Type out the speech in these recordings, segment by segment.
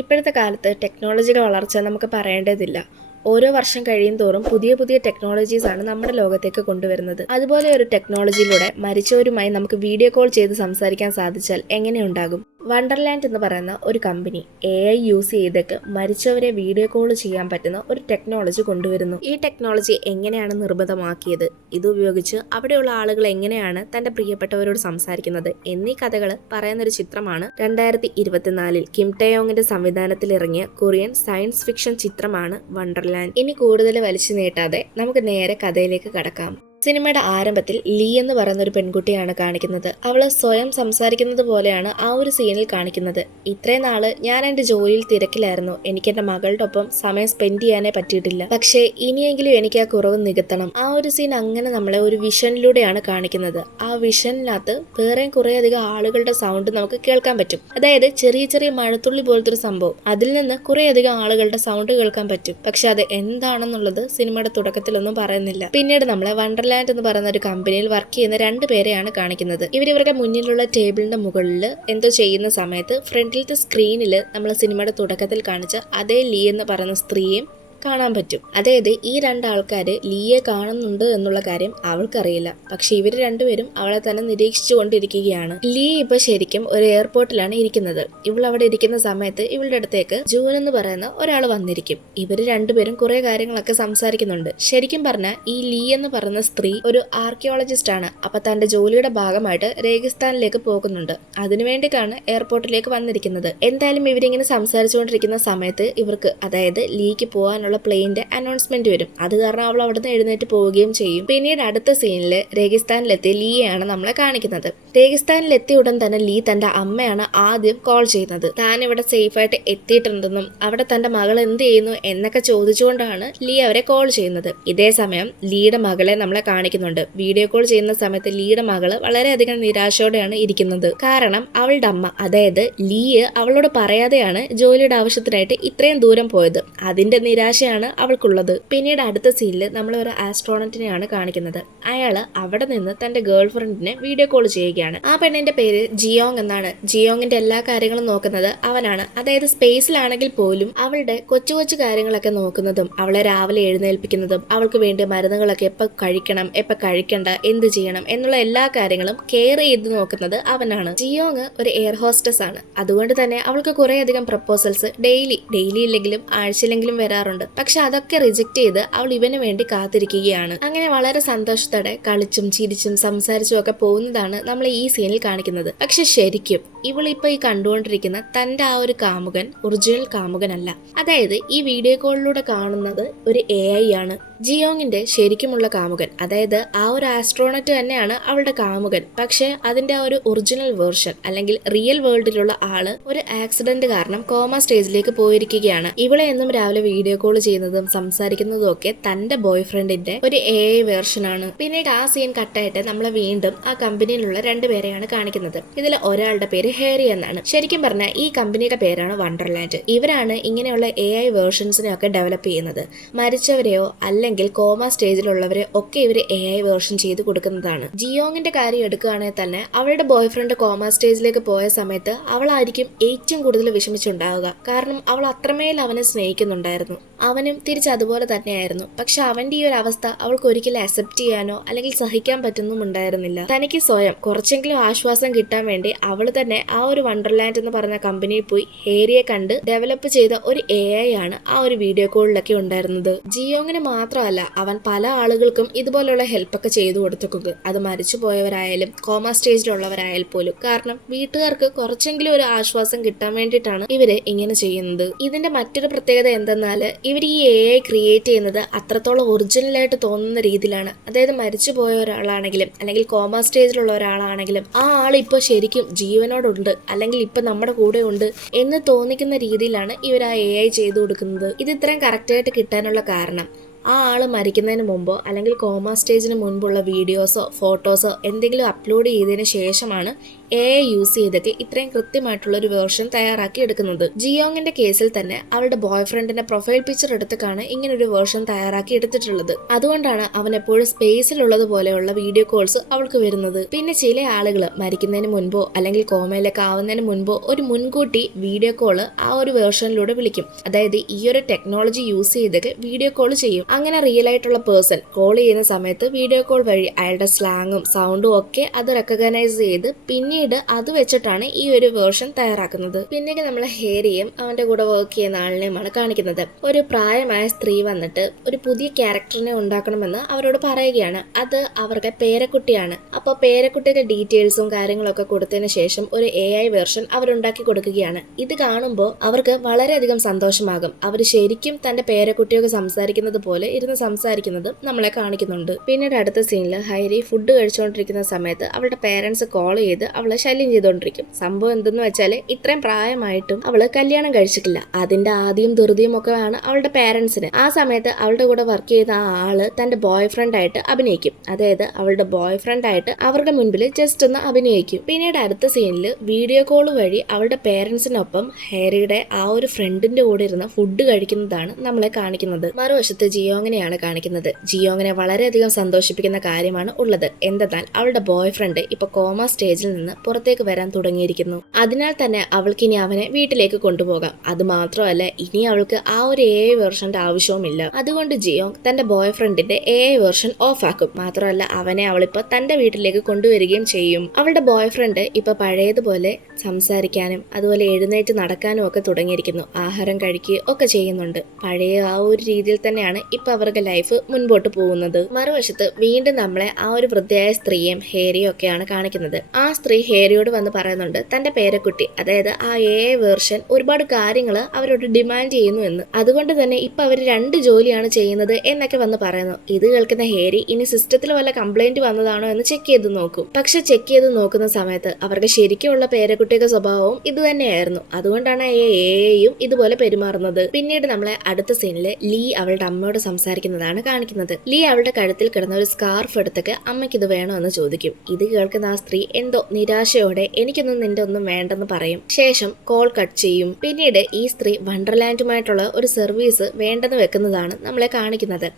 ഇപ്പോഴത്തെ കാലത്ത് ടെക്നോളജിയുടെ വളർച്ച നമുക്ക് പറയേണ്ടതില്ല. ഓരോ വർഷം കഴിയുന്തോറും പുതിയ പുതിയ ടെക്നോളജീസ് ആണ് നമ്മുടെ ലോകത്തേക്ക് കൊണ്ടുവരുന്നത്. അതുപോലെ ഒരു ടെക്നോളജിയിലൂടെ മരിച്ചവരുമായി നമുക്ക് വീഡിയോ കോൾ ചെയ്ത് സംസാരിക്കാൻ സാധിച്ചാൽ എങ്ങനെയുണ്ടാകും? വണ്ടർലാൻഡ് എന്ന് പറയുന്ന ഒരു കമ്പനി AI യൂസ് ചെയ്തിട്ട് മരിച്ചവരെ വീഡിയോ കോൾ ചെയ്യാൻ പറ്റുന്ന ഒരു ടെക്നോളജി കൊണ്ടുവരുന്നു. ഈ ടെക്നോളജി എങ്ങനെയാണ് നിർമ്മിതമാക്കിയത്, ഇതുപയോഗിച്ച് അവിടെയുള്ള ആളുകൾ എങ്ങനെയാണ് തന്റെ പ്രിയപ്പെട്ടവരോട് സംസാരിക്കുന്നത് എന്നീ കഥകൾ പറയുന്നൊരു ചിത്രമാണ് 2024 കിം ടയോങ്ങിന്റെ സംവിധാനത്തിൽ ഇറങ്ങിയ കൊറിയൻ സയൻസ് ഫിക്ഷൻ ചിത്രമാണ് വണ്ടർലാൻഡ്. ഇനി കൂടുതൽ വലിച്ചു നീട്ടാതെ നമുക്ക് നേരെ കഥയിലേക്ക് കടക്കാം. സിനിമയുടെ ആരംഭത്തിൽ ലീ എന്ന് പറയുന്ന ഒരു പെൺകുട്ടിയാണ് കാണിക്കുന്നത്. അവള് സ്വയം സംസാരിക്കുന്നത് പോലെയാണ് ആ ഒരു സീനിൽ കാണിക്കുന്നത്. ഇത്രയും നാള് ഞാൻ എന്റെ ജോലിയിൽ തിരക്കിലായിരുന്നു, എനിക്ക് എന്റെ മകളുടെ ഒപ്പം സമയം സ്പെൻഡ് ചെയ്യാനേ പറ്റിയിട്ടില്ല. പക്ഷേ ഇനിയെങ്കിലും എനിക്ക് ആ കുറവ് നികത്തണം. ആ ഒരു സീൻ അങ്ങനെ നമ്മളെ ഒരു വിഷനിലൂടെയാണ് കാണിക്കുന്നത്. ആ വിഷനിനകത്ത് വേറെയും കുറെ അധികം ആളുകളുടെ സൗണ്ട് നമുക്ക് കേൾക്കാൻ പറ്റും. അതായത് ചെറിയ ചെറിയ മഴത്തുള്ളി പോലത്തെ ഒരു സംഭവം, അതിൽ നിന്ന് കുറെ അധികം ആളുകളുടെ സൗണ്ട് കേൾക്കാൻ പറ്റും. പക്ഷെ അത് എന്താണെന്നുള്ളത് സിനിമയുടെ തുടക്കത്തിലൊന്നും പറയുന്നില്ല. പിന്നീട് നമ്മളെ വണ്ടർലാൻഡ് എന്ന് പറയുന്ന ഒരു കമ്പനിയിൽ വർക്ക് ചെയ്യുന്ന 2 പേരെയാണ് കാണിക്കുന്നത്. ഇവരുടെ മുന്നിലുള്ള ടേബിളിന്റെ മുകളിൽ എന്തോ ചെയ്യുന്ന സമയത്ത് ഫ്രണ്ടിലത്തെ സ്ക്രീനിൽ നമ്മൾ സിനിമയുടെ തുടക്കത്തിൽ കാണിച്ച അതേ ലീ എന്ന് പറയുന്ന സ്ത്രീയും കാണാൻ പറ്റും. അതായത് ഈ 2 ആൾക്കാര് ലീയെ കാണുന്നുണ്ട് എന്നുള്ള കാര്യം അവൾക്കറിയില്ല. പക്ഷെ ഇവര് 2 പേരും അവളെ തന്നെ നിരീക്ഷിച്ചു കൊണ്ടിരിക്കുകയാണ്. ലീ ഇപ്പൊ ശരിക്കും ഒരു എയർപോർട്ടിലാണ് ഇരിക്കുന്നത്. ഇവൾ അവിടെ ഇരിക്കുന്ന സമയത്ത് ഇവളുടെ അടുത്തേക്ക് ജൂൻ എന്ന് പറയുന്ന ഒരാൾ വന്നിരിക്കും. ഇവര് 2 പേരും കുറെ കാര്യങ്ങളൊക്കെ സംസാരിക്കുന്നുണ്ട്. ശരിക്കും പറഞ്ഞാൽ ഈ ലീ എന്ന് പറയുന്ന സ്ത്രീ ഒരു ആർക്കിയോളജിസ്റ്റ് ആണ്. അപ്പൊ തന്റെ ജോലിയുടെ ഭാഗമായിട്ട് രേഗിസ്ഥാനിലേക്ക് പോകുന്നുണ്ട്. അതിനുവേണ്ടിയിട്ടാണ് എയർപോർട്ടിലേക്ക് വന്നിരിക്കുന്നത്. എന്തായാലും ഇവരിങ്ങനെ സംസാരിച്ചുകൊണ്ടിരിക്കുന്ന സമയത്ത് ഇവർക്ക്, അതായത് ലീക്ക് പോകാനുള്ള പ്ലെയിന്റെ അനൗൺസ്മെന്റ് വരും. അത് കാരണം അവൾ അവിടുന്ന് എഴുന്നേറ്റ് പോവുകയും ചെയ്യും. പിന്നീട് അടുത്ത സീനില് രേഗിസ്ഥാനിലെത്തിയ ലീയെയാണ് നമ്മളെ കാണിക്കുന്നത്. രേഗിസ്ഥാനിലെത്തിയ ഉടൻ തന്നെ ലീ തന്റെ അമ്മയാണ് ആദ്യം കോൾ ചെയ്യുന്നത്. താൻ ഇവിടെ സേഫായിട്ട് എത്തിയിട്ടുണ്ടെന്നും അവിടെ തന്റെ മകൾ എന്ത് ചെയ്യുന്നു എന്നൊക്കെ ചോദിച്ചുകൊണ്ടാണ് ലീ അവരെ കോൾ ചെയ്യുന്നത്. ഇതേ സമയം ലീയുടെ മകളെ നമ്മളെ കാണിക്കുന്നുണ്ട്. വീഡിയോ കോൾ ചെയ്യുന്ന സമയത്ത് ലീയുടെ മകള് വളരെയധികം നിരാശയോടെയാണ് ഇരിക്കുന്നത്. കാരണം അവളുടെ അമ്മ, അതായത് ലീ അവളോട് പറയാതെയാണ് ജോലിയുടെ ആവശ്യത്തിനായിട്ട് ഇത്രയും ദൂരം പോയത്. അതിന്റെ നിരാശയാണ് അവൾക്കുള്ളത്. പിന്നീട് അടുത്ത സീനില് നമ്മൾ ഒരു ആസ്ട്രോണറ്റിനെയാണ് കാണിക്കുന്നത്. അയാള് അവിടെ നിന്ന് തന്റെ ഗേൾ ഫ്രണ്ടിനെ വീഡിയോ കോൾ ചെയ്യുകയാണ്. ആ പെണ്ണിന്റെ പേര് ജിയോങ് എന്നാണ്. ജിയോങ്ങിന്റെ എല്ലാ കാര്യങ്ങളും നോക്കുന്നത് അവനാണ്. അതായത് സ്പേസിലാണെങ്കിൽ പോലും അവളുടെ കൊച്ചു കൊച്ചു കാര്യങ്ങളൊക്കെ നോക്കുന്നതും അവളെ രാവിലെ എഴുന്നേൽപ്പിക്കുന്നതും അവൾക്ക് വേണ്ടിയ മരുന്നുകളൊക്കെ എപ്പോൾ കഴിക്കണം, എപ്പോൾ കഴിക്കണ്ട, എന്ത് ചെയ്യണം എന്നുള്ള എല്ലാ കാര്യങ്ങളും കെയർ ചെയ്ത് നോക്കുന്നത് അവനാണ്. ജിയോങ് ഒരു എയർ ഹോസ്റ്റസ് ആണ്. അതുകൊണ്ട് തന്നെ അവൾക്ക് കുറെ അധികം പ്രപ്പോസൽസ് ഡെയിലി ഇല്ലെങ്കിലും ആഴ്ചയിലെങ്കിലും വരാറുണ്ട്. പക്ഷെ അതൊക്കെ റിജക്ട് ചെയ്ത് അവൾ ഇവന് വേണ്ടി കാത്തിരിക്കുകയാണ്. അങ്ങനെ വളരെ സന്തോഷത്തോടെ കളിച്ചും ചിരിച്ചും സംസാരിച്ചും ഒക്കെ പോകുന്നതാണ് നമ്മൾ ഈ സീനിൽ കാണിക്കുന്നത്. പക്ഷെ ശരിക്കും ഇവളിപ്പോ ഈ കണ്ടുകൊണ്ടിരിക്കുന്ന തന്റെ ആ ഒരു കാമുകൻ ഒറിജിനൽ കാമുകനല്ല. അതായത് ഈ വീഡിയോ കോളിലൂടെ കാണുന്നത് ഒരു AI ആണ്. ജിയോങ്ങിന്റെ ശരിക്കുമുള്ള കാമുകൻ, അതായത് ആ ഒരു ആസ്ട്രോണറ്റ് തന്നെയാണ് അവളുടെ കാമുകൻ. പക്ഷെ അതിന്റെ ആ ഒരു ഒറിജിനൽ വേർഷൻ അല്ലെങ്കിൽ റിയൽ വേൾഡിലുള്ള ആള് ഒരു ആക്സിഡന്റ് കാരണം കോമ സ്റ്റേജിലേക്ക് പോയിരിക്കുകയാണ്. ഇവളെ എന്നും രാവിലെ വീഡിയോ കോൾ ചെയ്യുന്നതും സംസാരിക്കുന്നതും ഒക്കെ തന്റെ ബോയ് ഫ്രണ്ടിന്റെ ഒരു AI വേർഷൻ ആണ്. പിന്നീട് ആ സീൻ കട്ടായിട്ട് നമ്മളെ വീണ്ടും ആ കമ്പനിയിലുള്ള 2 പേരെയാണ് കാണിക്കുന്നത്. ഇതിൽ ഒരാളുടെ പേര് ഹേറി എന്നാണ്. ശരിക്കും പറഞ്ഞാൽ ഈ കമ്പനിയുടെ പേരാണ് വണ്ടർലാൻഡ്. ഇവരാണ് ഇങ്ങനെയുള്ള AI വേർഷൻസിനെ ഒക്കെ ഡെവലപ്പ് ചെയ്യുന്നത്. മരിച്ചവരെയോ അല്ലെങ്കിൽ കോമ സ്റ്റേജിലുള്ളവരെ ഒക്കെ ഇവര് AI വേർഷൻ ചെയ്ത് കൊടുക്കുന്നതാണ്. ജിയോങ്ങിന്റെ കാര്യം എടുക്കുകയാണെങ്കിൽ തന്നെ അവളുടെ ബോയ് ഫ്രണ്ട് കോമ സ്റ്റേജിലേക്ക് പോയ സമയത്ത് അവളായിരിക്കും ഏറ്റവും കൂടുതൽ വിഷമിച്ചുണ്ടാവുക. കാരണം അവൾ അത്രമേൽ അവനെ സ്നേഹിക്കുന്നുണ്ടായിരുന്നു. അവനും തിരിച്ച് അതുപോലെ തന്നെയായിരുന്നു. പക്ഷെ അവന്റെ ഈ ഒരു അവസ്ഥ അവൾക്ക് ഒരിക്കലും അക്സെപ്റ്റ് ചെയ്യാനോ അല്ലെങ്കിൽ സഹിക്കാൻ പറ്റുന്നുണ്ടായിരുന്നില്ല. തനിക്ക് സ്വയം കുറച്ചെങ്കിലും ആശ്വാസം കിട്ടാൻ വേണ്ടി അവൾ തന്നെ ആ ഒരു വണ്ടർലാൻഡ് എന്ന് പറഞ്ഞ കമ്പനിയിൽ പോയി ഹേരിയെ കണ്ട് ഡെവലപ്പ് ചെയ്ത ഒരു AI ആണ് ആ ഒരു വീഡിയോ കോളിലൊക്കെ ഉണ്ടായിരുന്നത്. ജിയോങ്ങിന് മാത്രമല്ല, അവൻ പല ആളുകൾക്കും ഇതുപോലുള്ള ഹെൽപ്പൊക്കെ ചെയ്തു കൊടുത്തിട്ടുണ്ട്. അത് മരിച്ചു പോയവരായാലും കോമ സ്റ്റേജിലുള്ളവരായാലും പോലും. കാരണം വീട്ടുകാർക്ക് കുറച്ചെങ്കിലും ഒരു ആശ്വാസം കിട്ടാൻ വേണ്ടിയിട്ടാണ് ഇവര് ഇങ്ങനെ ചെയ്യുന്നത്. ഇതിന്റെ മറ്റൊരു പ്രത്യേകത എന്തെന്നാല് ഇവർ ഈ AI ക്രിയേറ്റ് ചെയ്യുന്നത് അത്രത്തോളം ഒറിജിനലായിട്ട് തോന്നുന്ന രീതിയിലാണ്. അതായത് മരിച്ചു പോയ ഒരാളാണെങ്കിലും അല്ലെങ്കിൽ കോമ സ്റ്റേജിലുള്ള ഒരാളാണെങ്കിലും ആ ആൾ ഇപ്പോൾ ശരിക്കും ജീവനോടുണ്ട് അല്ലെങ്കിൽ ഇപ്പൊ നമ്മുടെ കൂടെ ഉണ്ട് എന്ന് തോന്നിക്കുന്ന രീതിയിലാണ് ഇവർ ആ AI ചെയ്തു കൊടുക്കുന്നത്. ഇത് ഇത്രയും കറക്റ്റായിട്ട് കിട്ടാനുള്ള കാരണം ആ ആള് മരിക്കുന്നതിന് മുമ്പോ അല്ലെങ്കിൽ കോമ സ്റ്റേജിന് മുൻപുള്ള വീഡിയോസോ ഫോട്ടോസോ എന്തെങ്കിലും അപ്ലോഡ് ചെയ്തതിന് ശേഷമാണ് AI യൂസ് ചെയ്തൊക്കെ ഇത്രയും കൃത്യമായിട്ടുള്ള ഒരു വേർഷൻ തയ്യാറാക്കി എടുക്കുന്നത്. ജിയോങ്ങിന്റെ കേസിൽ തന്നെ അവളുടെ ബോയ് ഫ്രണ്ടിന്റെ പ്രൊഫൈൽ പിക്ചർ എടുത്തിട്ടാണ് ഇങ്ങനെ ഒരു വേർഷൻ തയ്യാറാക്കി എടുത്തിട്ടുള്ളത്. അതുകൊണ്ടാണ് അവൻ എപ്പോഴും സ്പേസിലുള്ളത് പോലെയുള്ള വീഡിയോ കോൾസ് അവൾക്ക് വരുന്നത്. പിന്നെ ചില ആളുകൾ മരിക്കുന്നതിന് മുൻപോ അല്ലെങ്കിൽ കോമയിലേക്ക് ആവുന്നതിന് മുൻപോ ഒരു മുൻകൂട്ടി വീഡിയോ കോള് ആ ഒരു വേർഷനിലൂടെ വിളിക്കും. അതായത് ഈ ഒരു ടെക്നോളജി യൂസ് ചെയ്തൊക്കെ വീഡിയോ കോൾ ചെയ്യും. അങ്ങനെ റിയൽ ആയിട്ടുള്ള പേഴ്സൺ കോൾ ചെയ്യുന്ന സമയത്ത് വീഡിയോ കോൾ വഴി അയാളുടെ സ്ലാങ്ങും സൗണ്ടും ഒക്കെ അത് റെക്കഗ്നൈസ് ചെയ്ത് പിന്നീട് അത് വെച്ചിട്ടാണ് ഈ ഒരു വേർഷൻ തയ്യാറാക്കുന്നത്. പിന്നീട് നമ്മൾ ഹേരിയും അവന്റെ കൂടെ വർക്ക് ചെയ്യുന്ന ആളിനെയുമാണ് കാണിക്കുന്നത്. ഒരു പ്രായമായ സ്ത്രീ വന്നിട്ട് ഒരു പുതിയ ക്യാരക്ടറിനെ ഉണ്ടാക്കണമെന്ന് അവരോട് പറയുകയാണ്. അത് അവരുടെ പേരക്കുട്ടിയാണ്. അപ്പോൾ പേരക്കുട്ടിയുടെ ഡീറ്റെയിൽസും കാര്യങ്ങളൊക്കെ കൊടുത്തതിന് ശേഷം ഒരു AI വേർഷൻ അവരുണ്ടാക്കി കൊടുക്കുകയാണ്. ഇത് കാണുമ്പോൾ അവർക്ക് വളരെയധികം സന്തോഷമാകും. അവർ ശരിക്കും തന്റെ പേരക്കുട്ടിയൊക്കെ സംസാരിക്കുന്നത് പോലെ ഇരുന്ന് സംസാരിക്കുന്നത് നമ്മളെ കാണിക്കുന്നുണ്ട്. പിന്നീട് അടുത്ത സീനിൽ ഹൈരി ഫുഡ് കഴിച്ചുകൊണ്ടിരിക്കുന്ന സമയത്ത് അവളുടെ പേരൻസ് കോൾ ചെയ്ത് അവളെ ശല്യം ചെയ്തുകൊണ്ടിരിക്കും. സംഭവം എന്തെന്ന് വെച്ചാൽ ഇത്രയും പ്രായമായിട്ടും അവള് കല്യാണം കഴിച്ചിട്ടില്ല. അതിന്റെ ആദ്യം ധൃതിയും ഒക്കെ ആണ് അവളുടെ പേരൻസിന്. ആ സമയത്ത് അവളുടെ കൂടെ വർക്ക് ചെയ്ത ആ ആള് തന്റെ ബോയ് ഫ്രണ്ട് ആയിട്ട് അഭിനയിക്കും. അതായത് അവളുടെ ബോയ് ഫ്രണ്ട് ആയിട്ട് അവരുടെ മുൻപിൽ ജസ്റ്റ് ഒന്ന് അഭിനയിക്കും. പിന്നീട് അടുത്ത സീനിൽ വീഡിയോ കോൾ വഴി അവളുടെ പേരൻസിനൊപ്പം ഹാരിയുടെ ആ ഒരു ഫ്രണ്ടിന്റെ കൂടെ ഇരുന്ന് ഫുഡ് കഴിക്കുന്നതാണ് നമ്മളെ കാണിക്കുന്നത്. മറുവശത്ത് ജിയോങ്ങിനെയാണ് കാണിക്കുന്നത്. ജിയോങ്ങിനെ വളരെയധികം സന്തോഷിപ്പിക്കുന്ന കാര്യമാണ് ഉള്ളത്. എന്തെന്നാൽ അവളുടെ ബോയ് ഫ്രണ്ട് ഇപ്പൊ കോമ സ്റ്റേജിൽ നിന്ന് പുറത്തേക്ക് വരാൻ തുടങ്ങിയിരിക്കുന്നു. അതിനാൽ തന്നെ അവൾക്ക് ഇനി അവനെ വീട്ടിലേക്ക് കൊണ്ടുപോകാം. അത് മാത്രമല്ല ഇനി അവൾക്ക് ആ ഒരു AI വേർഷന്റെ ആവശ്യവുമില്ല. അതുകൊണ്ട് ജിയോങ് തന്റെ ബോയ് ഫ്രണ്ടിന്റെ AI വേർഷൻ ഓഫ് ആക്കും. മാത്രമല്ല അവനെ അവളിപ്പോ തന്റെ വീട്ടിലേക്ക് കൊണ്ടുവരികയും ചെയ്യും. അവളുടെ ബോയ് ഫ്രണ്ട് ഇപ്പൊ പഴയതുപോലെ സംസാരിക്കാനും അതുപോലെ എഴുന്നേറ്റ് നടക്കാനും ഒക്കെ തുടങ്ങിയിരിക്കുന്നു. ആഹാരം കഴിക്കുകയും ഒക്കെ ചെയ്യുന്നുണ്ട്. പഴയ ആ ഒരു രീതിയിൽ തന്നെയാണ് ഇപ്പൊ അവരുടെ ലൈഫ് മുൻപോട്ട് പോകുന്നത്. മറുവശത്ത് വീണ്ടും നമ്മളെ ആ ഒരു വൃദ്ധയായ സ്ത്രീയും ഹേരിയും ഒക്കെയാണ് കാണിക്കുന്നത്. ആ സ്ത്രീ ഹേരിയോട് വന്ന് പറയുന്നുണ്ട് തന്റെ പേരക്കുട്ടി അതായത് ആ AI വേർഷൻ ഒരുപാട് കാര്യങ്ങൾ അവരോട് ഡിമാൻഡ് ചെയ്യുന്നു എന്ന്. അതുകൊണ്ട് തന്നെ ഇപ്പൊ അവർ 2 ജോലിയാണ് ചെയ്യുന്നത് എന്നൊക്കെ വന്ന് പറയുന്നു. ഇത് കേൾക്കുന്ന ഹേരി ഇനി സിസ്റ്റത്തിൽ വല്ല കംപ്ലൈന്റ് വന്നതാണോ എന്ന് ചെക്ക് ചെയ്ത് നോക്കും. പക്ഷെ ചെക്ക് ചെയ്ത് നോക്കുന്ന സമയത്ത് അവർക്ക് ശരിക്കുമുള്ള പേരക്കുട്ടിയുടെ സ്വഭാവവും ഇത് തന്നെയായിരുന്നു. അതുകൊണ്ടാണ് AIയും ഇതുപോലെ പെരുമാറുന്നത്. പിന്നീട് നമ്മളെ അടുത്ത സീനില് ലീ അവളുടെ അമ്മയോട് സംസാരിക്കുന്നതാണ് കാണിക്കുന്നത്. ലീ അവളുടെ കഴുത്തിൽ കിടന്ന ഒരു സ്കാർഫ് എടുത്തൊക്കെ അമ്മയ്ക്ക് ഇത് വേണോ എന്ന് ചോദിക്കും. ഇത് കേൾക്കുന്ന ആ സ്ത്രീ എന്തോ നിരാശയോടെ എനിക്കൊന്നും നിന്റെ ഒന്നും വേണ്ടെന്ന് പറയും. ശേഷം കോൾ കട്ട് ചെയ്യും. പിന്നീട് ഈ സ്ത്രീ വണ്ടർലാൻഡുമായിട്ടുള്ള ഒരു സർവീസ് വേണ്ടെന്ന് വെക്കുന്നതാണ് നമ്മളെ കാണിക്കുന്നത്.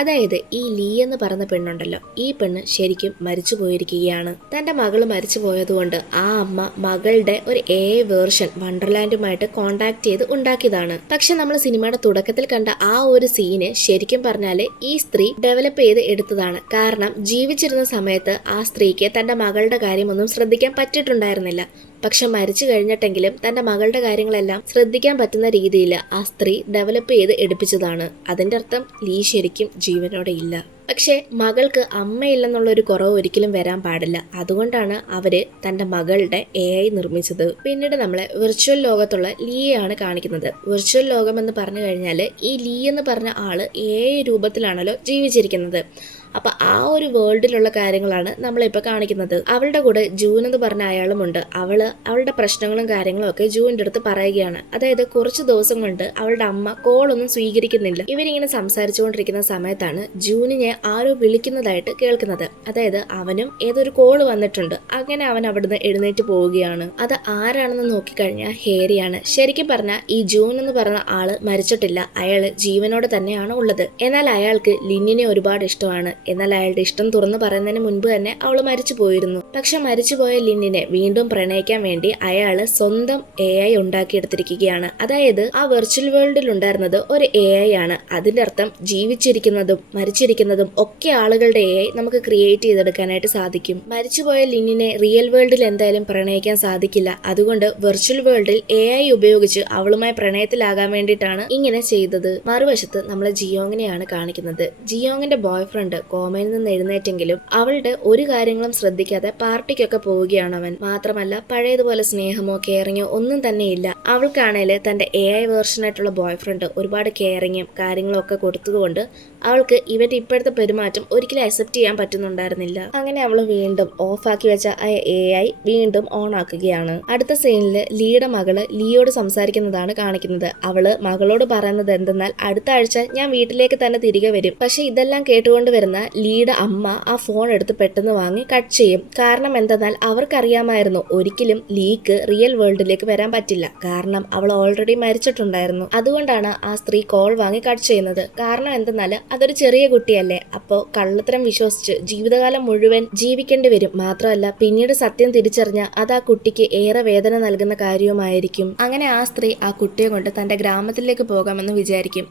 അതായത് ഈ ലീ എന്ന് പറയുന്ന പെണ്ണുണ്ടല്ലോ, ഈ പെണ്ണ് ശരിക്കും മരിച്ചു പോയിരിക്കുകയാണ്. തന്റെ മകള് മരിച്ചു പോയതുകൊണ്ട് ആ അമ്മ മകളുടെ ഒരു AI വേർഷൻ വണ്ടർലാൻഡുമായിട്ട് കോണ്ടാക്ട് ചെയ്ത് ഉണ്ടാക്കിയതാണ്. പക്ഷെ നമ്മൾ സിനിമയുടെ തുടക്കത്തിൽ കണ്ട ആ ഒരു സീന് ശരിക്കും പറഞ്ഞാല് ഈ സ്ത്രീ ഡെവലപ്പ് ചെയ്ത് എടുത്തതാണ്. കാരണം ജീവിച്ചിരുന്ന സമയത്ത് ആ സ്ത്രീക്ക് തന്റെ മകളുടെ കാര്യമൊന്നും ശ്രദ്ധിക്കാൻ പറ്റിയിട്ടുണ്ടായിരുന്നില്ല. പക്ഷെ മരിച്ചു കഴിഞ്ഞിട്ടെങ്കിലും തന്റെ മകളുടെ കാര്യങ്ങളെല്ലാം ശ്രദ്ധിക്കാൻ പറ്റുന്ന രീതിയിൽ ആ സ്ത്രീ ഡെവലപ്പ് ചെയ്ത് എടുപ്പിച്ചതാണ്. അതിന്റെ അർത്ഥം ലീ ശരിക്കും ജീവനോടെ ഇല്ല. പക്ഷെ മകൾക്ക് അമ്മയില്ലെന്നുള്ളൊരു കുറവ് ഒരിക്കലും വരാൻ പാടില്ല. അതുകൊണ്ടാണ് അവര് തന്റെ മകളുടെ AI നിർമ്മിച്ചത്. പിന്നീട് നമ്മളെ വിർച്വൽ ലോകത്തുള്ള ലീയാണ് കാണിക്കുന്നത്. വിർച്വൽ ലോകം എന്ന് പറഞ്ഞു കഴിഞ്ഞാല് ഈ ലീ എന്ന് പറഞ്ഞ ആള് AI രൂപത്തിലാണല്ലോ ജീവിച്ചിരിക്കുന്നത്. അപ്പൊ ആ ഒരു വേൾഡിലുള്ള കാര്യങ്ങളാണ് നമ്മളിപ്പോൾ കാണിക്കുന്നത്. അവളുടെ കൂടെ ജൂൻ എന്ന് പറഞ്ഞ അയാളുമുണ്ട്. അവളുടെ പ്രശ്നങ്ങളും കാര്യങ്ങളും ഒക്കെ ജൂനിന്റെ അടുത്ത് പറയുകയാണ്. അതായത് കുറച്ച് ദിവസം കൊണ്ട് അവളുടെ അമ്മ കോളൊന്നും സ്വീകരിക്കുന്നില്ല. ഇവരിങ്ങനെ സംസാരിച്ചുകൊണ്ടിരിക്കുന്ന സമയത്താണ് ജൂനിനെ ആരോ വിളിക്കുന്നതായിട്ട് കേൾക്കുന്നത്. അതായത് അവനും ഏതൊരു കോള് വന്നിട്ടുണ്ട്. അങ്ങനെ അവൻ അവിടുന്ന് എഴുന്നേറ്റ് പോവുകയാണ്. അത് ആരാണെന്ന് നോക്കിക്കഴിഞ്ഞാൽ ഹേരിയാണ്. ശരിക്കും പറഞ്ഞാൽ ഈ ജൂൻ എന്ന് പറഞ്ഞ ആള് മരിച്ചിട്ടില്ല. അയാള് ജീവനോട് തന്നെയാണ് ഉള്ളത്. എന്നാൽ അയാൾക്ക് ലിന്നിനെ ഒരുപാട് ഇഷ്ടമാണ്. എന്നാൽ അയാളുടെ ഇഷ്ടം തുറന്നു പറയുന്നതിന് മുൻപ് തന്നെ അവള് മരിച്ചു പോയിരുന്നു. പക്ഷെ മരിച്ചുപോയ ലിന്നിനെ വീണ്ടും പ്രണയിക്കാൻ വേണ്ടി അയാള് സ്വന്തം AI ഉണ്ടാക്കിയെടുത്തിരിക്കുകയാണ്. അതായത് ആ വെർച്വൽ വേൾഡിൽ ഉണ്ടായിരുന്നത് ഒരു AI ആണ്. അതിന്റെ അർത്ഥം ജീവിച്ചിരിക്കുന്നതും മരിച്ചിരിക്കുന്നതും ഒക്കെ ആളുകളുടെ AI നമുക്ക് ക്രിയേറ്റ് ചെയ്തെടുക്കാനായിട്ട് സാധിക്കും. മരിച്ചുപോയ ലിന്നിനെ റിയൽ വേൾഡിൽ എന്തായാലും പ്രണയിക്കാൻ സാധിക്കില്ല. അതുകൊണ്ട് വെർച്വൽ വേൾഡിൽ AI ഉപയോഗിച്ച് അവളുമായി പ്രണയത്തിലാകാൻ വേണ്ടിയിട്ടാണ് ഇങ്ങനെ ചെയ്തത്. മറുവശത്ത് നമ്മൾ ജിയോങ്ങിനെയാണ് കാണിക്കുന്നത്. ജിയോങ്ങിന്റെ ബോയ് ഫ്രണ്ട് കോമയിൽ നിന്ന് എഴുന്നേറ്റെങ്കിലും അവളുടെ ഒരു കാര്യങ്ങളും ശ്രദ്ധിക്കാതെ പാർട്ടിക്കൊക്കെ പോവുകയാണ് അവൻ. മാത്രമല്ല പഴയതുപോലെ സ്നേഹമോ കെയറിങ്ങോ ഒന്നും തന്നെ ഇല്ല. അവൾക്കാണേല് തന്റെ AI വേർഷനായിട്ടുള്ള ബോയ് ഫ്രണ്ട് ഒരുപാട് കെയറിങ്ങും കാര്യങ്ങളും ഒക്കെ കൊടുത്തതുകൊണ്ട് അവൾക്ക് ഇവന്റെ ഇപ്പോഴത്തെ പെരുമാറ്റം ഒരിക്കലും അക്സെപ്റ്റ് ചെയ്യാൻ പറ്റുന്നുണ്ടായിരുന്നില്ല. അങ്ങനെ അവൾ വീണ്ടും ഓഫാക്കി വെച്ച ആ AI വീണ്ടും ഓൺ ആക്കുകയാണ്. അടുത്ത സീനില് ലീയുടെ മകള് ലീയോട് സംസാരിക്കുന്നതാണ് കാണിക്കുന്നത്. അവള് മകളോട് പറയുന്നത് എന്തെന്നാൽ അടുത്ത ആഴ്ച ഞാൻ വീട്ടിലേക്ക് തന്നെ തിരികെ വരും. പക്ഷെ ഇതെല്ലാം കേട്ടുകൊണ്ട് വരുന്ന ലീയുടെ അമ്മ ആ ഫോൺ എടുത്ത് പെട്ടെന്ന് വാങ്ങി കട്ട് ചെയ്യും. കാരണം എന്തെന്നാൽ അവർക്കറിയാമായിരുന്നു ഒരിക്കലും ലീക്ക് റിയൽ വേൾഡിലേക്ക് വരാൻ പറ്റില്ല. കാരണം അവൾ ഓൾറെഡി മരിച്ചിട്ടുണ്ടായിരുന്നു. അതുകൊണ്ടാണ് ആ സ്ത്രീ കോൾ വാങ്ങി കട്ട് ചെയ്യുന്നത്. കാരണം എന്തെന്നാൽ അതൊരു ചെറിയ കുട്ടിയല്ലേ, അപ്പോ കള്ളത്തരം വിശ്വസിച്ച് ജീവിതകാലം മുഴുവൻ ജീവിക്കേണ്ടി വരും. മാത്രമല്ല പിന്നീട് സത്യം തിരിച്ചറിഞ്ഞ അത് ആ കുട്ടിക്ക് ഏറെ വേദന നൽകുന്ന കാര്യവുമായിരിക്കും. അങ്ങനെ ആ സ്ത്രീ ആ കുട്ടിയെ കൊണ്ട് തന്റെ ഗ്രാമത്തിലേക്ക് പോകാമെന്ന് വിചാരിക്കും.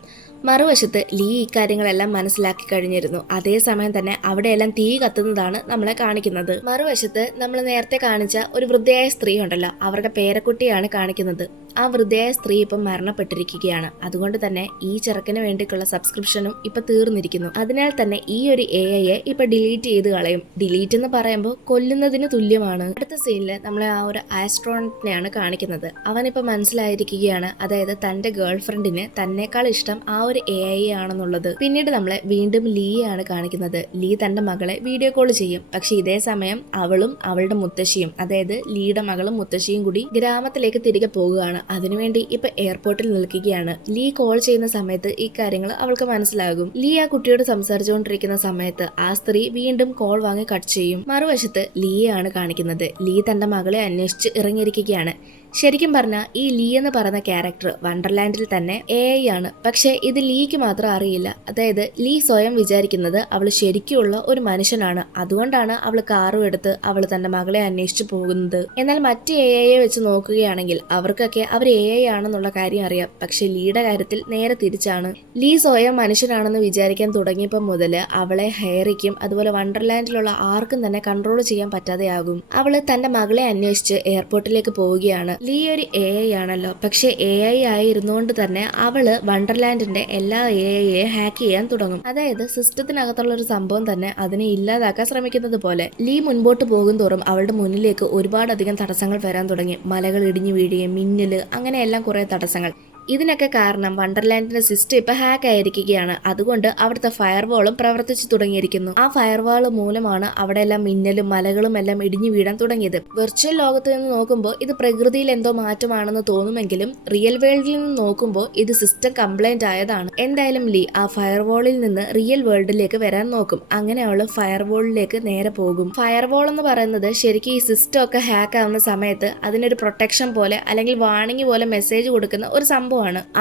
മറുവശത്ത് ലീ ഇക്കാര്യങ്ങളെല്ലാം മനസ്സിലാക്കി കഴിഞ്ഞിരുന്നു. അതേസമയം തന്നെ അവിടെയെല്ലാം തീ കത്തുന്നതാണ് നമ്മളെ കാണിക്കുന്നത്. മറുവശത്ത് നമ്മൾ നേരത്തെ കാണിച്ച ഒരു വൃദ്ധയായ സ്ത്രീ ഉണ്ടല്ലോ, അവരുടെ പേരക്കുട്ടിയാണ് കാണിക്കുന്നത്. ആ വൃദ്ധയായ സ്ത്രീ ഇപ്പം മരണപ്പെട്ടിരിക്കുകയാണ്. അതുകൊണ്ട് തന്നെ ഈ ചെറുക്കന് വേണ്ടിയിട്ടുള്ള സബ്സ്ക്രിപ്ഷനും ഇപ്പൊ തീർന്നിരിക്കുന്നു. അതിനാൽ തന്നെ ഈ ഒരു AI ഇപ്പൊ ഡിലീറ്റ് ചെയ്ത് കളയും. ഡിലീറ്റ് എന്ന് പറയുമ്പോൾ കൊല്ലുന്നതിന് തുല്യമാണ്. അടുത്ത സീനില് നമ്മളെ ആ ഒരു ആസ്ട്രോണറ്റിനെയാണ് കാണിക്കുന്നത്. അവനിപ്പോ മനസ്സിലായിരിക്കുകയാണ്, അതായത് തന്റെ ഗേൾ ഫ്രണ്ടിന് തന്നെക്കാൾ ഇഷ്ടം ആ ഒരു AI ആണെന്നുള്ളത്. പിന്നീട് നമ്മളെ വീണ്ടും ലീയാണ് കാണിക്കുന്നത്. ലീ തന്റെ മകളെ വീഡിയോ കോൾ ചെയ്യും. പക്ഷെ ഇതേ സമയം അവളും അവളുടെ മുത്തശ്ശിയും, അതായത് ലീയുടെ മകളും മുത്തശ്ശിയും കൂടി ഗ്രാമത്തിലേക്ക് തിരികെ പോകുകയാണ്. അതിനുവേണ്ടി ഇപ്പൊ എയർപോർട്ടിൽ നിൽക്കുകയാണ്. ലീ കോൾ ചെയ്യുന്ന സമയത്ത് ഈ കാര്യങ്ങൾ അവൾക്ക് മനസ്സിലാകും. ലീ ആ കുട്ടിയോട് സംസാരിച്ചുകൊണ്ടിരിക്കുന്ന സമയത്ത് ആ സ്ത്രീ വീണ്ടും കോൾ വാങ്ങി കട്ട് ചെയ്യും. മറുവശത്ത് ലീയാണ് കാണിക്കുന്നത്. ലീ തന്റെ മകളെ അന്വേഷിച്ച് ഇറങ്ങിയിരിക്കുകയാണ്. ശരിക്കും പറഞ്ഞാൽ ഈ ലീ എന്ന് പറയുന്ന ക്യാരക്ടർ വണ്ടർലാൻഡിൽ തന്നെ AI ആണ്. പക്ഷെ ഇത് ലീക്ക് മാത്രം അറിയില്ല. അതായത് ലീ സ്വയം വിചാരിക്കുന്നത് അവൾ ശരിക്കുള്ള ഒരു മനുഷ്യനാണ്. അതുകൊണ്ടാണ് അവൾ കാറും എടുത്ത് അവൾ തന്റെ മകളെ അന്വേഷിച്ചു പോകുന്നത്. എന്നാൽ മറ്റ് AI വെച്ച് നോക്കുകയാണെങ്കിൽ അവർക്കൊക്കെ അവർ AI ആണെന്നുള്ള കാര്യം അറിയാം. പക്ഷെ ലീയുടെ കാര്യത്തിൽ നേരെ തിരിച്ചാണ്. ലീ സ്വയം മനുഷ്യനാണെന്ന് വിചാരിക്കാൻ തുടങ്ങിയപ്പോൾ മുതൽ അവളെ ഹെയറിക്കും അതുപോലെ വണ്ടർലാൻഡിലുള്ള ആർക്കും തന്നെ കൺട്രോൾ ചെയ്യാൻ പറ്റാതെയാകും. അവള് തന്റെ മകളെ അന്വേഷിച്ച് എയർപോർട്ടിലേക്ക് പോവുകയാണ്. ലീ ഒരു AI ആണല്ലോ, പക്ഷെ AI ആയിരുന്നുകൊണ്ട് തന്നെ അവള് വണ്ടർലാൻഡിന്റെ എല്ലാ AI ഹാക്ക് ചെയ്യാൻ തുടങ്ങും. അതായത് സിസ്റ്റത്തിനകത്തുള്ള ഒരു സംഭവം തന്നെ അതിനെ ഇല്ലാതാക്കാൻ ശ്രമിക്കുന്നത് പോലെ. ലീ മുൻപോട്ട് പോകും തോറും അവളുടെ മുന്നിലേക്ക് ഒരുപാടധികം തടസ്സങ്ങൾ വരാൻ തുടങ്ങി. മലകൾ ഇടിഞ്ഞു വീഴുകയും മിന്നല് അങ്ങനെയെല്ലാം കുറെ തടസ്സങ്ങൾ. ഇതിനൊക്കെ കാരണം വണ്ടർലാൻഡിന്റെ സിസ്റ്റം ഇപ്പൊ ഹാക്ക് ആയിരിക്കുകയാണ്. അതുകൊണ്ട് അവിടുത്തെ ഫയർവാളും പ്രവർത്തിച്ചു തുടങ്ങിയിരിക്കുന്നു. ആ ഫയർവാൾ മൂലമാണ് അവിടെ എല്ലാം മിന്നലും മലകളും എല്ലാം ഇടിഞ്ഞു വീഴാൻ തുടങ്ങിയത്. വെർച്വൽ ലോകത്ത് നിന്ന് നോക്കുമ്പോൾ ഇത് പ്രകൃതിയിൽ എന്തോ മാറ്റമാണെന്ന് തോന്നുമെങ്കിലും റിയൽ വേൾഡിൽ നിന്ന് നോക്കുമ്പോൾ ഇത് സിസ്റ്റം കംപ്ലൈന്റ് ആയതാണ്. എന്തായാലും ലീ ആ ഫയർവാളിൽ നിന്ന് റിയൽ വേൾഡിലേക്ക് വരാൻ നോക്കും. അങ്ങനെ അവള് ഫയർവാളിലേക്ക് നേരെ പോകും. ഫയർവാൾ എന്ന് പറയുന്നത് ശരിക്കും ഈ സിസ്റ്റം ഒക്കെ ഹാക്ക് ആവുന്ന സമയത്ത് അതിനൊരു പ്രൊട്ടക്ഷൻ പോലെ അല്ലെങ്കിൽ വാണിംഗ് പോലെ മെസ്സേജ് കൊടുക്കുന്ന ഒരു സംഭവം.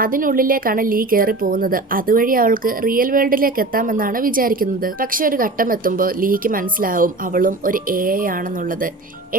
അതിനുള്ളിലേക്കാണ് ലീ കയറി പോകുന്നത്. അതുവഴി അവൾക്ക് റിയൽ വേൾഡിലേക്ക് എത്താമെന്നാണ് വിചാരിക്കുന്നത്. പക്ഷെ ഒരു ഘട്ടം എത്തുമ്പോൾ ലീക്ക് മനസ്സിലാവും അവളും ഒരു AI ആണെന്നുള്ളത്.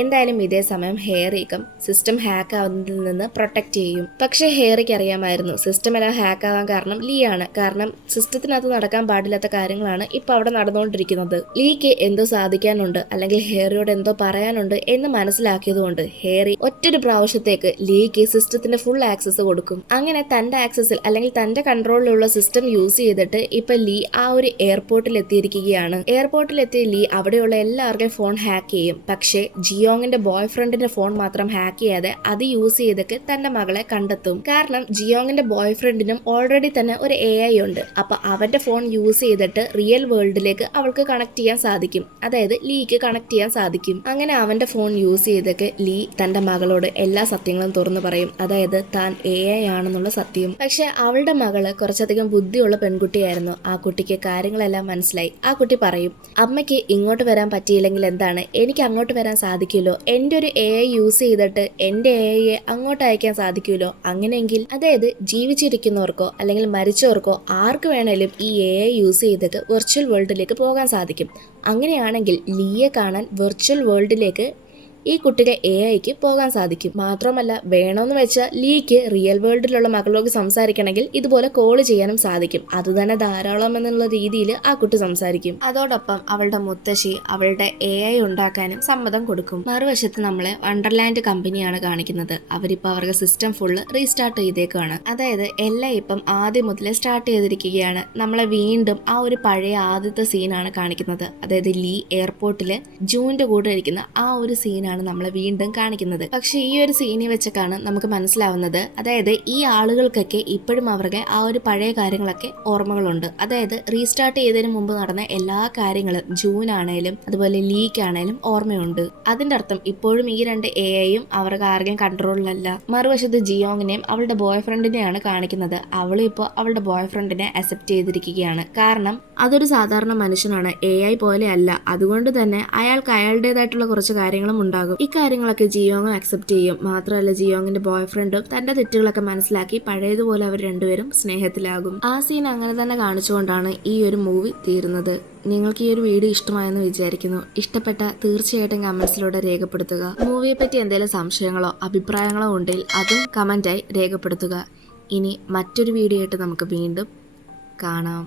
എന്തായാലും ഇതേ സമയം ഹെയറിക്കും സിസ്റ്റം ഹാക്ക് ആവുന്നതിൽ നിന്ന് പ്രൊട്ടക്ട് ചെയ്യും. പക്ഷെ ഹെയറിക്ക് അറിയാമായിരുന്നു സിസ്റ്റം എല്ലാം ഹാക്ക് ആവാൻ കാരണം ലീ ആണ്. കാരണം സിസ്റ്റത്തിനകത്ത് നടക്കാൻ പാടില്ലാത്ത കാര്യങ്ങളാണ് ഇപ്പൊ അവിടെ നടന്നുകൊണ്ടിരിക്കുന്നത്. ലീക്ക് എന്തോ സാധിക്കാനുണ്ട് അല്ലെങ്കിൽ ഹെയറിയോട് എന്തോ പറയാനുണ്ട് എന്ന് മനസ്സിലാക്കിയതുകൊണ്ട് ഹെയറി ഒറ്റൊരു പ്രാവശ്യത്തേക്ക് ലീക്ക് സിസ്റ്റത്തിന്റെ ഫുൾ ആക്സസ് കൊടുക്കും. അങ്ങനെ തന്റെ ആക്സസിൽ അല്ലെങ്കിൽ തന്റെ കൺട്രോളിലുള്ള സിസ്റ്റം യൂസ് ചെയ്തിട്ട് ഇപ്പൊ ലീ ആ ഒരു എയർപോർട്ടിൽ എത്തിയിരിക്കുകയാണ്. എയർപോർട്ടിൽ എത്തിയ ലീ അവിടെയുള്ള എല്ലാവരുടെയും ഫോൺ ഹാക്ക് ചെയ്യും. പക്ഷേ ജിയോങ്ങിന്റെ ബോയ് ഫ്രണ്ടിന്റെ ഫോൺ മാത്രം ഹാക്ക് ചെയ്യാതെ അത് യൂസ് ചെയ്തൊക്കെ തന്റെ മകളെ കണ്ടെത്തും. കാരണം ജിയോങ്ങിന്റെ ബോയ് ഫ്രണ്ടിനും ഓൾറെഡി തന്നെ ഒരു AI ഉണ്ട്. അപ്പൊ അവന്റെ ഫോൺ യൂസ് ചെയ്തിട്ട് റിയൽ വേൾഡിലേക്ക് അവൾക്ക് കണക്ട് ചെയ്യാൻ സാധിക്കും. അതായത് ലീക്ക് കണക്ട് ചെയ്യാൻ സാധിക്കും. അങ്ങനെ അവന്റെ ഫോൺ യൂസ് ചെയ്തൊക്കെ ലീ തന്റെ മകളോട് എല്ലാ സത്യങ്ങളും തുറന്നു പറയും. അതായത് താൻ AI ആണെന്നുള്ള സത്യം. പക്ഷെ അവളുടെ മകള് കുറച്ചധികം ബുദ്ധിയുള്ള പെൺകുട്ടിയായിരുന്നു. ആ കുട്ടിക്ക് കാര്യങ്ങളെല്ലാം മനസ്സിലായി. ആ കുട്ടി പറയും, അമ്മയ്ക്ക് ഇങ്ങോട്ട് വരാൻ പറ്റിയില്ലെങ്കിൽ എന്താണ്, എനിക്ക് അങ്ങോട്ട് വരാൻ സാധിക്കുമല്ലോ. എന്റെ ഒരു AI യൂസ് ചെയ്തിട്ട് എന്റെ AI അങ്ങോട്ട് അയക്കാൻ സാധിക്കുമല്ലോ. അങ്ങനെയെങ്കിൽ അതായത് ജീവിച്ചിരിക്കുന്നവർക്കോ അല്ലെങ്കിൽ മരിച്ചവർക്കോ ആർക്ക് വേണേലും ഈ AI യൂസ് ചെയ്തിട്ട് വെർച്വൽ വേൾഡിലേക്ക് പോകാൻ സാധിക്കും. അങ്ങനെയാണെങ്കിൽ ലീയെ കാണാൻ വെർച്വൽ വേൾഡിലേക്ക് ഈ കുട്ടിക്ക് AIക്ക് പോകാൻ സാധിക്കും. മാത്രമല്ല വേണമെന്ന് വെച്ചാൽ ലീക്ക് റിയൽ വേൾഡിലുള്ള മകളോട് സംസാരിക്കണമെങ്കിൽ ഇതുപോലെ കോൾ ചെയ്യാനും സാധിക്കും. അത് തന്നെ ധാരാളം എന്നുള്ള രീതിയിൽ ആ കുട്ടി സംസാരിക്കും. അതോടൊപ്പം അവളുടെ മുത്തശ്ശി അവളുടെ AI ഉണ്ടാക്കാനും സമ്മതം കൊടുക്കും. മറുവശത്ത് നമ്മളെ വണ്ടർലാൻഡ് കമ്പനിയാണ് കാണിക്കുന്നത്. അവരിപ്പോൾ അവരുടെ സിസ്റ്റം ഫുള്ള് റീസ്റ്റാർട്ട് ചെയ്തേക്കാണ്. അതായത് എല്ലാം ഇപ്പം ആദ്യം മുതലേ സ്റ്റാർട്ട് ചെയ്തിരിക്കുകയാണ്. നമ്മളെ വീണ്ടും ആ ഒരു പഴയ ആദ്യത്തെ സീനാണ് കാണിക്കുന്നത്. അതായത് ലീ എയർപോർട്ടില് ജൂന്റെ കൂടെ ഇരിക്കുന്ന ആ ഒരു സീനാണ് രീതിയിലാണ് നമ്മളെ വീണ്ടും കാണിക്കുന്നത്. പക്ഷെ ഈ ഒരു സീനിൽ വെച്ചൊക്കെയാണ് നമുക്ക് മനസ്സിലാവുന്നത്, അതായത് ഈ ആളുകൾക്കൊക്കെ ഇപ്പോഴും അവരുടെ ആ ഒരു പഴയ കാര്യങ്ങളൊക്കെ ഓർമ്മകളുണ്ട്. അതായത് റീസ്റ്റാർട്ട് ചെയ്തതിന് മുമ്പ് നടന്ന എല്ലാ കാര്യങ്ങളും ജൂൻ ആണേലും അതുപോലെ ലീക്ക് ആണേലും ഓർമ്മയുണ്ട്. അതിന്റെ അർത്ഥം ഇപ്പോഴും ഈ രണ്ട് AI-യും അവർക്ക് ആരുടെയും കൺട്രോളിലല്ല. മറുവശത്ത് ജിയോങ്ങിനെയും അവളുടെ ബോയ് ഫ്രണ്ടിനെയാണ് കാണിക്കുന്നത്. അവളും ഇപ്പോൾ അവളുടെ ബോയ് ഫ്രണ്ടിനെ അക്സെപ്റ്റ് ചെയ്തിരിക്കുകയാണ്. കാരണം അതൊരു സാധാരണ മനുഷ്യനാണ്, AI പോലെ അല്ല. അതുകൊണ്ട് തന്നെ അയാൾക്ക് അയാളുടേതായിട്ടുള്ള കുറച്ച് കാര്യങ്ങളും ഉണ്ടാകും. ഇക്കാര്യങ്ങളൊക്കെ ജിയോങ് അക്സെപ്റ്റ് ചെയ്യും. മാത്രമല്ല ജിയോങ്ങിന്റെ ബോയ് ഫ്രണ്ടും തന്റെ തെറ്റുകളൊക്കെ മനസ്സിലാക്കി പഴയതുപോലെ അവർ രണ്ടുപേരും സ്നേഹത്തിലാകും. ആ സീൻ അങ്ങനെ തന്നെ കാണിച്ചുകൊണ്ടാണ് ഈ ഒരു മൂവി തീരുന്നത്. നിങ്ങൾക്ക് ഈ ഒരു വീഡിയോ ഇഷ്ടമായെന്ന് വിചാരിക്കുന്നു. ഇഷ്ടപ്പെട്ട തീർച്ചയായിട്ടും കമന്റ്സിലൂടെ രേഖപ്പെടുത്തുക. മൂവിയെ പറ്റി എന്തെങ്കിലും സംശയങ്ങളോ അഭിപ്രായങ്ങളോ ഉണ്ടെങ്കിൽ അതും കമന്റായി രേഖപ്പെടുത്തുക. ഇനി മറ്റൊരു വീഡിയോ ആയിട്ട് നമുക്ക് വീണ്ടും കാണാം.